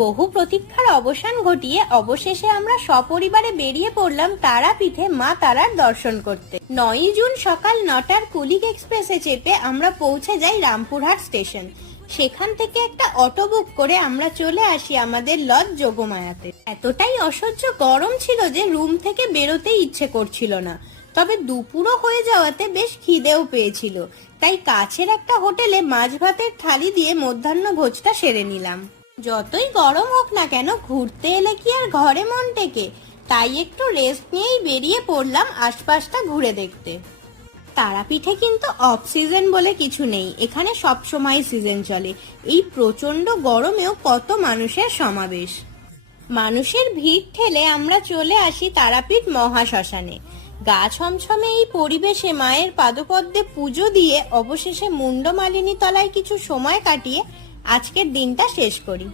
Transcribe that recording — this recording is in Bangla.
বহু প্রতীক্ষার অবসান ঘটিয়ে অবশেষে আমরা সপরিবারে বেরিয়ে পড়লাম তারাপীঠে মা তারার দর্শন করতে। 9ই জুন সকাল 9টার কুলিক এক্সপ্রেসে চেপে আমরা পৌঁছে যাই রামপুরহাট স্টেশন। সেখান থেকে একটা অটো বুক করে আমরা চলে আসি আমাদের লজ যোগমায়াতে। এতটাই অসহ্য গরম ছিল যে রুম থেকে বেরোতেই ইচ্ছে করছিল না। তবে দুপুরও হয়ে যাওয়াতে বেশ খিদেও পেয়েছিল, তাই কাছের একটা হোটেলে মাছ ভাতের থালি দিয়ে মধ্যাহ্ন ভোজটা সেরে নিলাম। যতই গরম হোক না কেন, ঘুরতে এলে কি আর ঘরে মন টেকে, তাই একটু রেস্ট নিয়েই বেরিয়ে পড়লাম আশপাশটা ঘুরে দেখতে। তারাপীঠে কিন্তু অফ সিজন বলে কিছু নেই, এখানে সব সময় সিজন চলে। এই প্রচন্ড গরমেও কত মানুষের সমাবেশ। মানুষের ভিড় ঠেলে আমরা চলে আসি তারাপীঠ মহাশ্মশানে। গা ছমছমে এই পরিবেশে মায়ের পাদপদ্মে পুজো দিয়ে অবশেষে মুন্ডমালিনী তলায় কিছু সময় কাটিয়ে আজকের দিনটা শেষ করি।